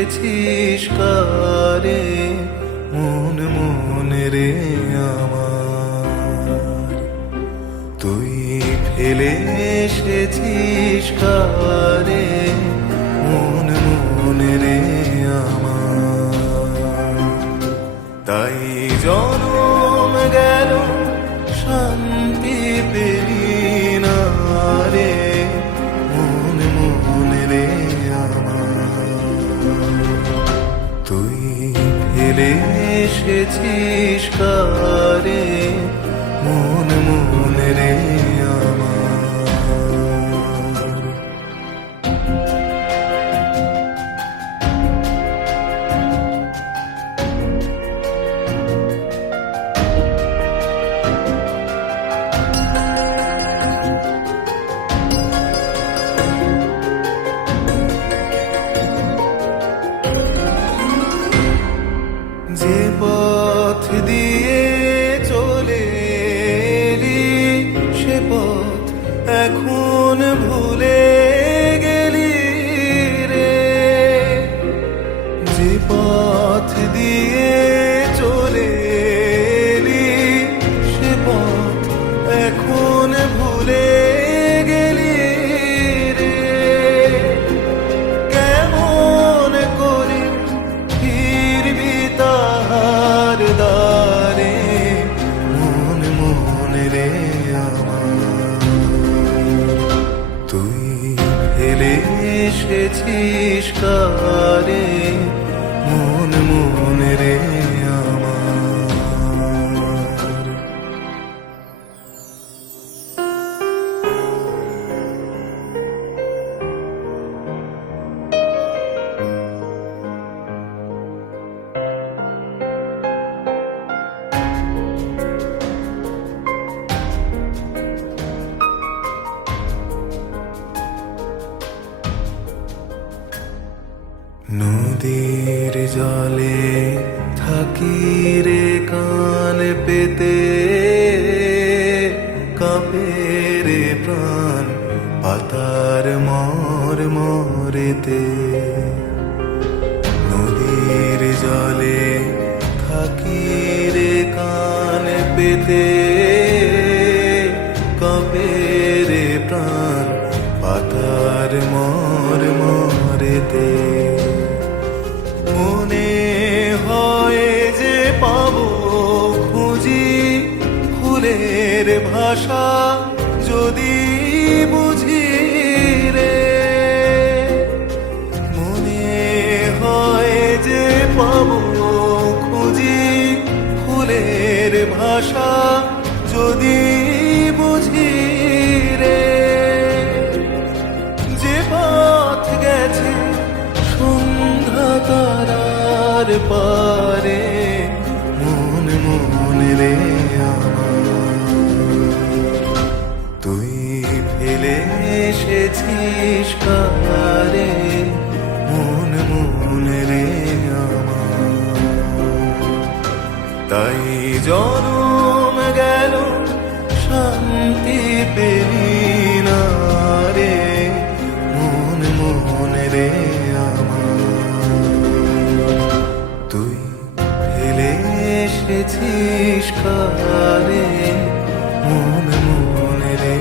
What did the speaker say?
এসেছিস কারে মন মন রে আমার, তুই ফেলে এসেছিস কারে মন মন রে আমার। তাই জনম গেল শান্তি পেলি না রে মন মন রে আমার, তুই ফেলে এসেছিস কারে মন মন রে আমার। যে পথ দিয়ে চলে এলি সে পথ এখন ভুলে গেলি রে, যে পথ দিয়ে চলে এলি সে পথ এখন ভুলে গেলি রে। কেমন করে ফিরবি তাহার দ্বারে মন মন রে আমার, তুই ফেলে এসেছিস কারে মন মন রে আমার। নদীর জলে থাকি রে কান পেতে, কাঁপে রে প্রাণ পাতার মর মরেতে। নদীর জলে থাকি রে কান পেতে, কাঁপে রে প্রাণ পাতার মর মরেতে। মনে হয় যে পাবো খুঁজি ফুলের ভাষা যদি বুঝি রে, মনে হয় যে পাবো খুঁজি ফুলের ভাষা যদি বুঝি রে। যে পথ গেছে সন্ধ্যা তারার পারে মন মন রে আমার, তুই ফেলে এসেছিস কারে মন মন রে আমার। তাই জনম গেল শান্তি পেলি না রে মন মন রে আমার, তুই ফেলে এসেছিস কারে মন মন রে।